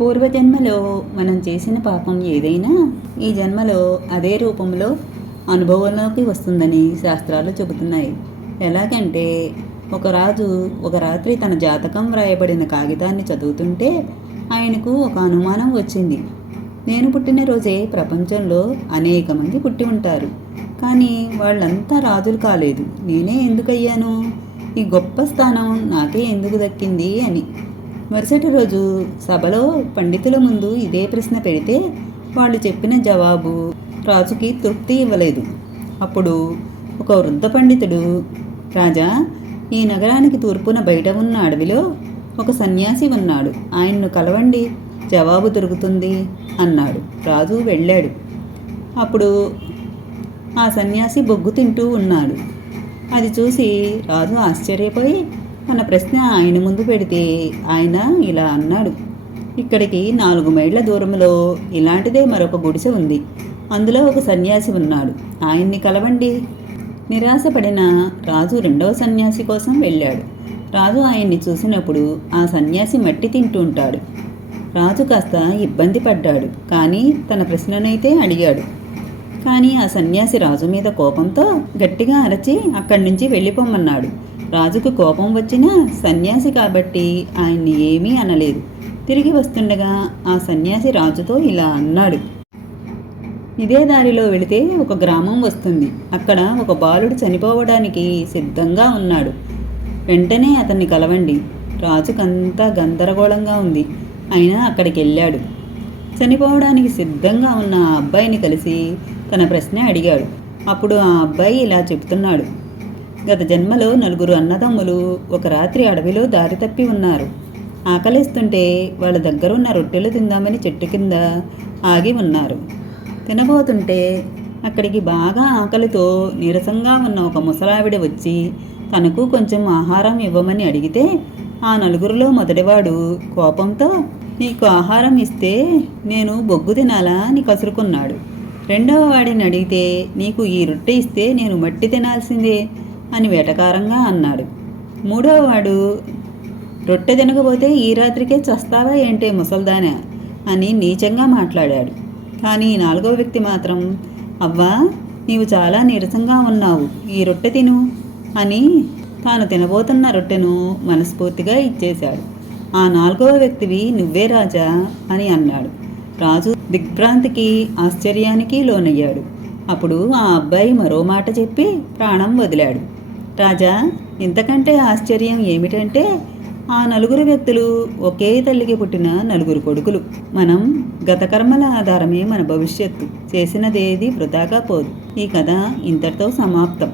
పూర్వజన్మలో మనం చేసిన పాపం ఏదైనా ఈ జన్మలో అదే రూపంలో అనుభవంలోకి వస్తుందని శాస్త్రాలు చెబుతున్నాయి. ఎలాగంటే ఒక రాజు ఒక రాత్రి తన జాతకం వ్రాయబడిన కాగితాన్ని చదువుతుంటే ఆయనకు ఒక అనుమానం వచ్చింది. నేను పుట్టిన రోజే ప్రపంచంలో అనేక మంది పుట్టి ఉంటారు. కానీ వాళ్ళంతా రాజులు కాలేదు. నేనే ఎందుకయ్యాను? ఈ గొప్ప స్థానం నాకే ఎందుకు దక్కింది అని. మరుసటి రోజు సభలో పండితుల ముందు ఇదే ప్రశ్న పెడితే వాళ్ళు చెప్పిన జవాబు రాజుకి తృప్తి ఇవ్వలేదు. అప్పుడు ఒక వృద్ధ పండితుడు రాజా ఈ నగరానికి తూర్పున బయట ఉన్న అడవిలో ఒక సన్యాసి ఉన్నాడు. ఆయన్ను కలవండి. జవాబు దొరుకుతుంది అన్నాడు. రాజు వెళ్ళాడు. అప్పుడు ఆ సన్యాసి బొగ్గు తింటూ ఉన్నాడు. అది చూసి రాజు ఆశ్చర్యపోయి తన ప్రశ్న ఆయన ముందు పెడితే ఆయన ఇలా అన్నాడు. ఇక్కడికి నాలుగు మైళ్ళ దూరంలో ఇలాంటిదే మరొక గుడిసె ఉంది. అందులో ఒక సన్యాసి ఉన్నాడు. ఆయన్ని కలవండి. నిరాశపడిన రాజు రెండవ సన్యాసి కోసం వెళ్ళాడు. రాజు ఆయన్ని చూసినప్పుడు ఆ సన్యాసి మట్టి తింటూ ఉంటాడు. రాజు కాస్త ఇబ్బంది పడ్డాడు. కానీ తన ప్రశ్ననైతే అడిగాడు. కానీ ఆ సన్యాసి రాజు మీద కోపంతో గట్టిగా అరచి అక్కడి నుంచి వెళ్ళిపోమన్నాడు. రాజుకు కోపం వచ్చినా సన్యాసి కాబట్టి ఆయన్ని ఏమీ అనలేదు. తిరిగి వస్తుండగా ఆ సన్యాసి రాజుతో ఇలా అన్నాడు. ఇదే దారిలో వెళితే ఒక గ్రామం వస్తుంది. అక్కడ ఒక బాలుడు చనిపోవడానికి సిద్ధంగా ఉన్నాడు. వెంటనే అతన్ని కలవండి. రాజుకంతా గందరగోళంగా ఉంది. అయినా అక్కడికి వెళ్ళాడు చనిపోవడానికి సిద్ధంగా ఉన్న ఆ అబ్బాయిని కలిసి తన ప్రశ్న అడిగాడు. అప్పుడు ఆ అబ్బాయి ఇలా చెప్తున్నాడు గత జన్మలో నలుగురు అన్నదమ్ములు ఒక రాత్రి అడవిలో దారి తప్పి ఉన్నారు. ఆకలిస్తుంటే వాళ్ళ దగ్గరున్న రొట్టెలు తిందామని చెట్టు కింద ఆగి ఉన్నారు. తినబోతుంటే అక్కడికి బాగా ఆకలితో నీరసంగా ఉన్న ఒక ముసలావిడ వచ్చి తనకు కొంచెం ఆహారం ఇవ్వమని అడిగితే ఆ నలుగురిలో మొదటివాడు కోపంతో నీకు ఆహారం ఇస్తే నేను బొగ్గు తినాలా? అని కసురుకున్నాడు. రెండవ వాడిని అడిగితే నీకు ఈ రొట్టె ఇస్తే నేను మట్టి తినాల్సిందే అని వెటకారంగా అన్నాడు. మూడవ వాడు రొట్టె తినకపోతే ఈ రాత్రికే చస్తావా ఏంటే ముసల్దానా? అని నీచంగా మాట్లాడాడు. కానీ నాలుగవ వ్యక్తి మాత్రం అవ్వా నీవు చాలా నీరసంగా ఉన్నావు. ఈ రొట్టె తిను అని తాను తినబోతున్న రొట్టెను మనస్ఫూర్తిగా ఇచ్చేశాడు. ఆ నాలుగవ వ్యక్తివి నువ్వే రాజా అని అన్నాడు. రాజు దిగ్భ్రాంతికి ఆశ్చర్యానికి లోనయ్యాడు. అప్పుడు ఆ అబ్బాయి మరో మాట చెప్పి ప్రాణం వదిలాడు. రాజా ఇంతకంటే ఆశ్చర్యం ఏమిటంటే ఆ నలుగురు వ్యక్తులు ఒకే తల్లికి పుట్టిన నలుగురు కొడుకులు. మనం గత కర్మల ఆధారమే మన భవిష్యత్తు. చేసినదేది వృధాగా పోదు. ఈ కథ ఇంతటితో సమాప్తం.